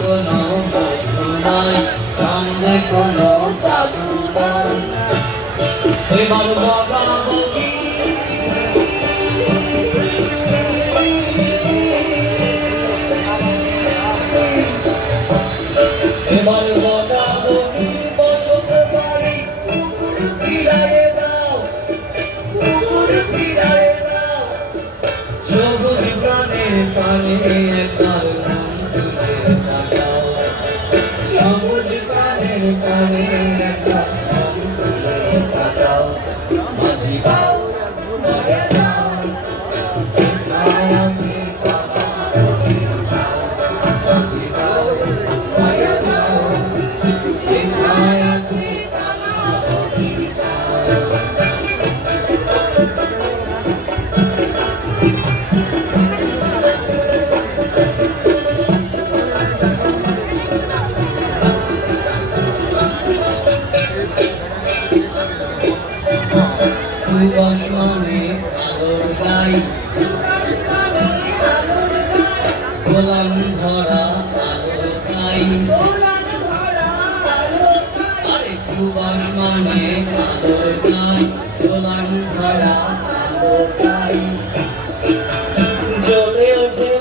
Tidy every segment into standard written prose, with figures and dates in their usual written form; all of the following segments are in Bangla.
কোনো বন্ধু নাই, সামনে কোনো জাদু নাই। এবার বগাবগি এবার বগাবগি বসতে পারি, কুকুর ফিরায়ে দাও, কুকুর ফিরায়ে দাও। সবুজ প্রাণের পানে একবার নাম তুলে তাকাও, সবুজ প্রাণের পানে একবার নাম তুলে তাকাও। মাঝি বাউ বয়ে যাও, যেথায় আছে কানা গভীর ছাও। মাঝি বাউ বয়ে যাও, যেথায় আছে কানা গভীর ছাও। আসমানে আলোর গাই, গোলাম ভরা আলোর গাই। আরে খুব আসমানে আলোর গাই, গোলাম ভরা আলোর গাই। জ্বলে ওঠে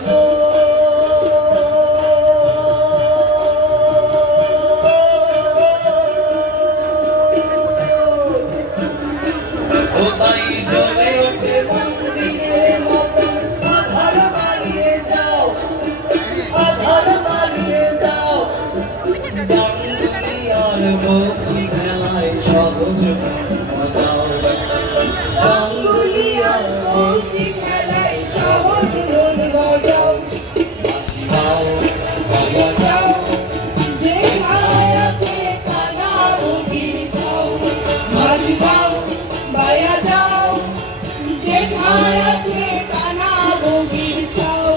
কোথায় জ্বলে ওঠে মন্দিরের মতন। আধার বাড়িয়ে যাও, আধার বাড়িয়ে যাও। গাঙ্গুলিয়ার বলছি খেলায় সহজ মজাও, গাঙ্গুলিয়ার বলছি খেলায় সহজ মন বাজাও। বাঁশি বাও বাজা যাও, যেথায় আছে কানা গভীর ছাও। বাঁশি বাও বায়া যাও, যেথায় আছে কানা গভীর ছাও।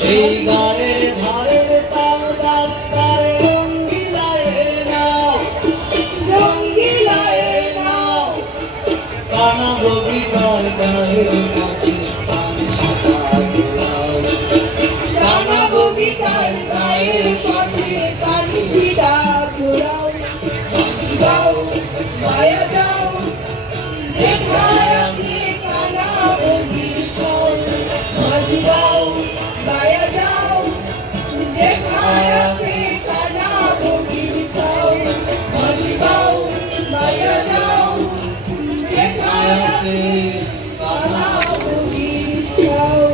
সেই গানের ধারের তাল গাছ গায়ে রঙ্গিলায় নাও, রঙ্গিলায় নাও। কানা গভীর গায়ের পথে পানি সাদা ঘোরাও, কানা গভীর গায়ের পথে পানি সিধা ঘোরাও। বাঁশি বাও বায়া যাও, যেথায় আছে কানা গভীর ছাও। মাঝি বাউ বায়া যাও, যেথায় আছে কানা গভীর ছাও। মাঝি বাউ বায়া যাও, যেথায় আছে কানা গভীর ছাও।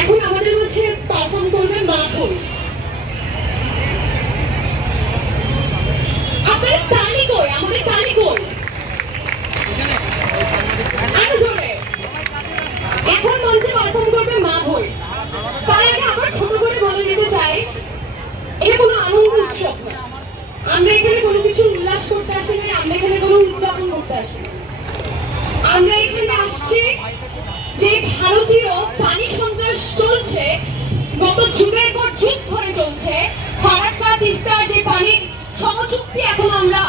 এখন আমাদের মাঝে পারফর্ম করবে মাখন। আপনার তালি কই? আমাদের তালি কই? আরো জোরে। এখন মঞ্চে পারফর্ম করবে মা ভই। তার আগে আবার ছোট করে বলে দিতে চাই, এটা কোনো আনন্দ উৎসব না। আমরা এখানে কোনো কিছু উল্লাস করতে আসি নাই, আমরা এখানে কোনো উদযাপন করতে আসি না। আমরা এখানে আসছি, যে ভারতীয় পানি সন্ত্রাস চলছে, গত যুগের পর যুগ ধরে চলছে। ফারাক্কা তিস্তার যে পানির সমচুক্তি এখন আমরা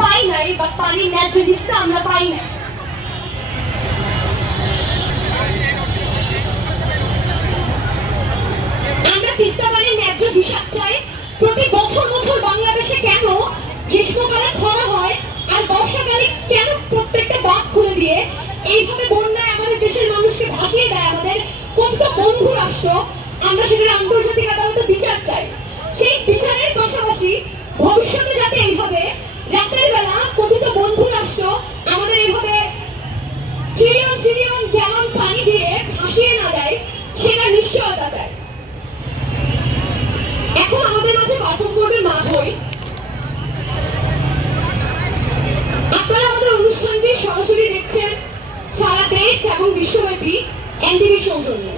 পাই নাই, বা পানির ন্যায্য হিস্সা আমরা পাই নাই। আমরা তিস্তা পানির ন্যায্য হিসাব চাই। প্রতি বছর বছর বাংলাদেশে কেন গ্রীষ্মকালে খরা হয় আর বর্ষাকালে কেন প্রত্যেকটা বাঁধ খুলে দিয়ে এইভাবে বন্যায় আমাদের দেশের মানুষকে ভাসিয়ে দেয় আমাদের কথিত বন্ধু রাষ্ট্র? আমরা সেটার আন্তর্জাতিক আদালতে বিচার চাই। সেই বিচারের পাশাপাশি ভবিষ্যতে যাতে এইভাবে রাতের বেলা কথিত বন্ধু রাষ্ট্র আমাদের এইভাবে ট্রিলিয়ন ট্রিলিয়ন গ্যালন পানি দিয়ে ভাসিয়ে না দেয়, সেটা নিশ্চয়তা চাই। এখন আমাদের মাঝে পারফর্ম করবে মা ভই। আপনারা আমাদের অনুষ্ঠানটি সরাসরি দেখছেন সারা দেশ এবং বিশ্বব্যাপী এনটিভি সৌজন্যে।